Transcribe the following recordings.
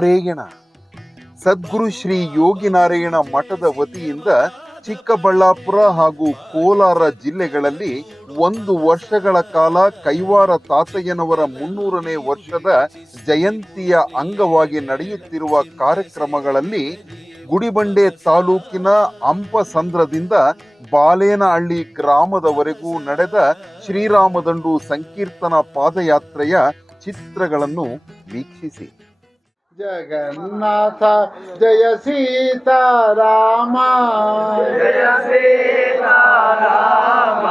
ಯೋಗಿನಾರಾಯಣ ಸದ್ಗುರು ಶ್ರೀ ಯೋಗಿನಾರಾಯಣ ಮಠದ ವತಿಯಿಂದ ಚಿಕ್ಕಬಳ್ಳಾಪುರ ಹಾಗೂ ಕೋಲಾರ ಜಿಲ್ಲೆಗಳಲ್ಲಿ 1 ವರ್ಷಗಳ ಕಾಲ ಕೈವಾರ ತಾತಯ್ಯನವರ 300ನೇ ವರ್ಷದ ಜಯಂತಿಯ ಅಂಗವಾಗಿ ನಡೆಯುತ್ತಿರುವ ಕಾರ್ಯಕ್ರಮಗಳಲ್ಲಿ ಗುಡಿಬಂಡೆ ತಾಲೂಕಿನ ಅಂಪಸಂದ್ರದಿಂದ ಬಾಲೇನಹಳ್ಳಿ ಗ್ರಾಮದವರೆಗೂ ನಡೆದ ಶ್ರೀರಾಮದಂಡು ಸಂಕೀರ್ತನ ಪಾದಯಾತ್ರೆಯ ಚಿತ್ರಗಳನ್ನು ವೀಕ್ಷಿಸಿ. ಜಗನ್ನಾಥ ಜಯ ಸೀತಾರಾಮ, ಜಯ ಸೀತಾರಾಮ,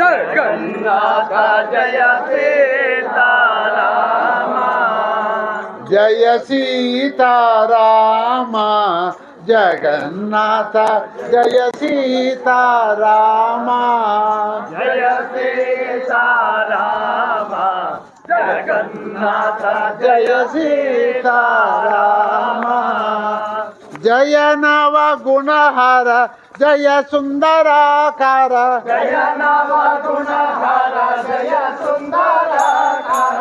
ಜಗನ್ನಾಥ ಜಯ ಸೀತಾರಾಮ, ಜಯ ಸೀತಾರಾಮ, ಜಗನ್ನಾಥ ಜಯ ಸೀತಾರಾಮ, ಜಯ ಸೀತಾರಾಮ, ಜಗನ್ನಾಥ ಜಯ ಸೀತಾರಾಮ. ಜಯ ನವ ಗುಣಹರ ಜಯ ಸುಂದರಾಕಾರ, ಜಯ ನವ ಗುಣಹರ ಜಯ ಸುಂದರಾಕಾರ,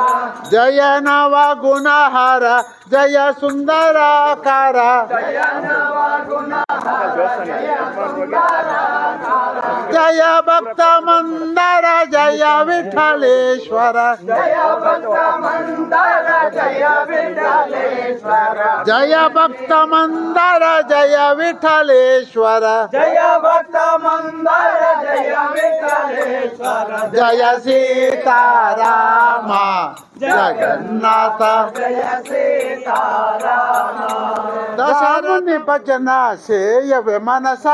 ಜಯ ನವ ಗುಣಹರ ಜಯ ಸುಂದರಾಕಾರ, ಜಯ ನವ ಗುಣಹರ ಜಯ ಸುಂದರಾಕಾರ, ಜಯ ಭಕ್ತ ಮಂದರ ಜಯ ವಿಠಲೇಶ್ವರ, ಜಯ ಭಕ್ತ ಮಂದರ ಜಯ ವಿಠಲೇಶ್ವರ, ಜಯ ಭಕ್ತ ಮಂದರ ಜಯ ವಿಠಲೇಶ್ವರ, ಜಯ ಭಕ್ತ ಮಂದರ ಜಯ ವಿಠಲೇಶ್ವರ, ಜಯ ಸೀತಾರಾಮ, ಜಗನ್ನಾಥ ಜಯ ಸೀತಾರಾಮ. దశరుని భజన సేయవే మనస,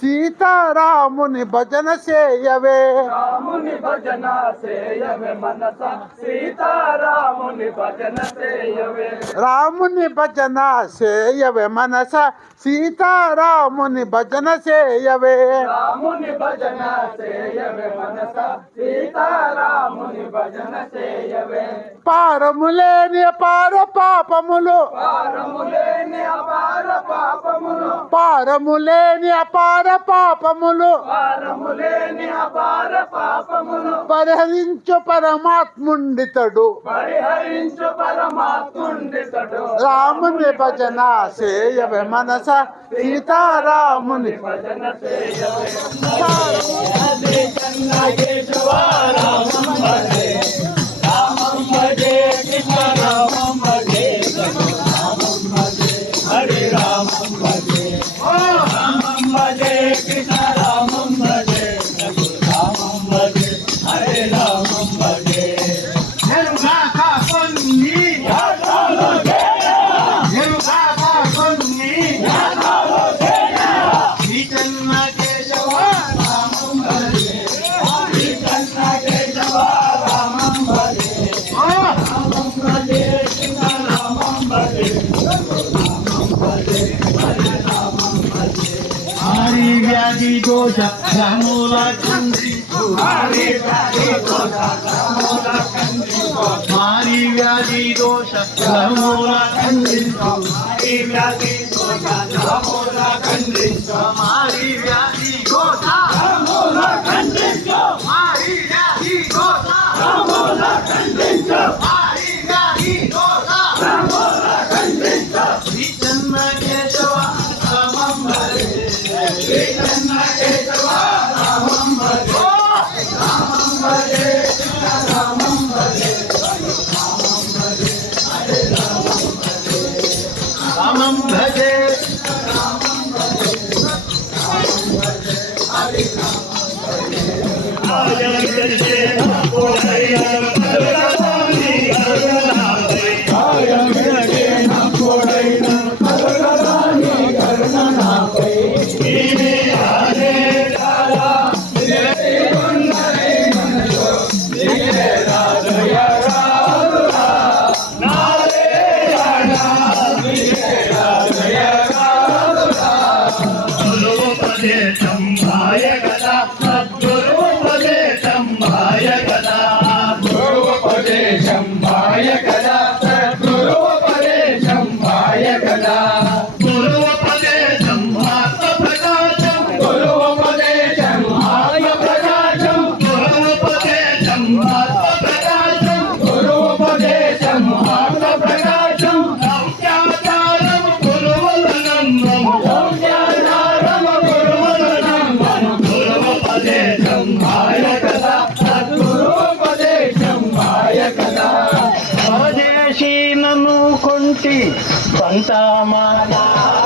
సీతారాముని భజన సేయవే, రాముని భజన సేయవే మనస, సీతారాముని భజన సేయవే, రాముని భజన సేయవే మనస, సీతారాముని భజన సేయవే, రాముని భజన సేయవే మనస, సీతారాముని భజన సేయవే. పారములేని అపార పాపములు, పారములేని అపార పాపములు, పారములేని అపార పాపములు, పారములేని అపార పాపములు, పరిహరించు పరమాత్ముండితడు, పరిహరించు పరమాత్ముండితడు, రాముని భజన సేయవే మనస, సీతారాముని భజన సేయవే. హరే రామం భజే, రామం భజే, కృష్ణ రామం భజే, రామం భజే, హరే రామం భజే. వ్యాధి దోష రాముల ఖండించు, మారి వ్యాధి దోష రాముల ఖండించు, మారి వ్యాధి దోష రాముల ఖండించు, మారి వ్యాధి దోష రాముల ఖండించు, మారి వ్యాధి దోష రాముల ఖండించు, మారి వ్యాధి దోష రాముల ఖండించు. శ్రీ చెన్న కేశవ రామం భజే, శ్రీ చెన్న కేశవ రామం భజే, రామం భజే, రామం భజే, రామం భజే, హరే రామం భజే, రామం భజే, రామం భజే, రామం భజే, హరే రామం భజే. గురుపదేశం భాయ కదా, సద్గురుపదేశం భాయ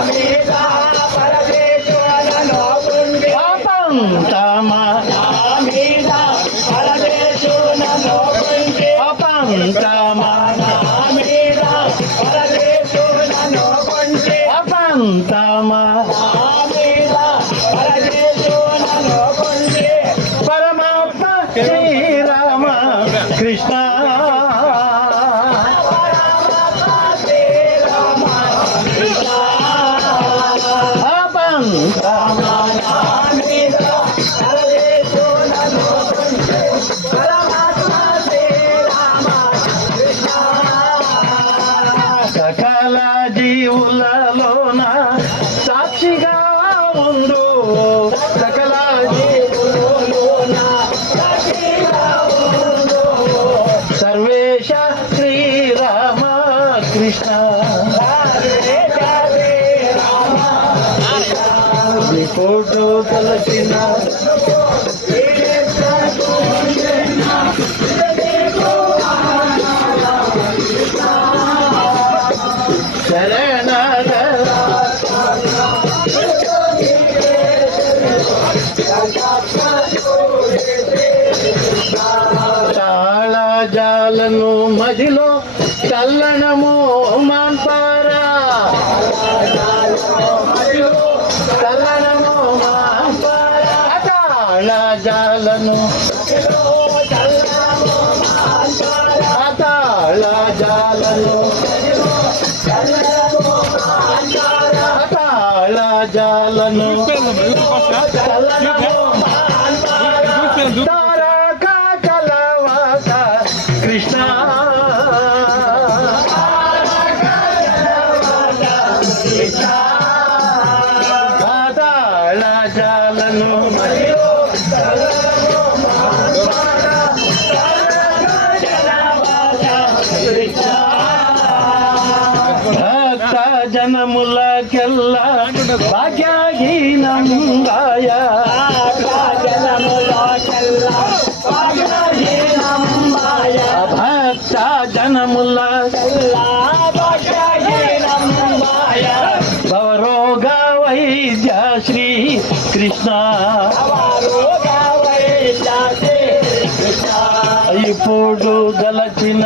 మీద పరదేశులను గుండి పాపం తమ మీద పరదేశులను గుండి పాపం తమ మీద పరదేశులను గుండి పాపం తమ మీద పరదేశులను గుండి పరమాత్మ శ్రీరామ కృష్ణ పాపం తమ సకల జీవులలోన సాక్షిగా ఉండు సకల జీవులలోన సర్వేశ శ్రీరామ కృష్ణ ఫోటో తలచిన శరణర తాళజాలను మదిలో చల్లనము మాన్పారా చల్లనము మాన్పారా తాళజాలను తాళజాలను తాళజాలను తారక కలవక కృష్ణ తాళజాలను భక్త జనములకెల్లా భాగ్యహీనంగాయ భక్త జనముల భవరోగ వైద్య శ్రీ కృష్ణ ఇప్పుడు దలచిన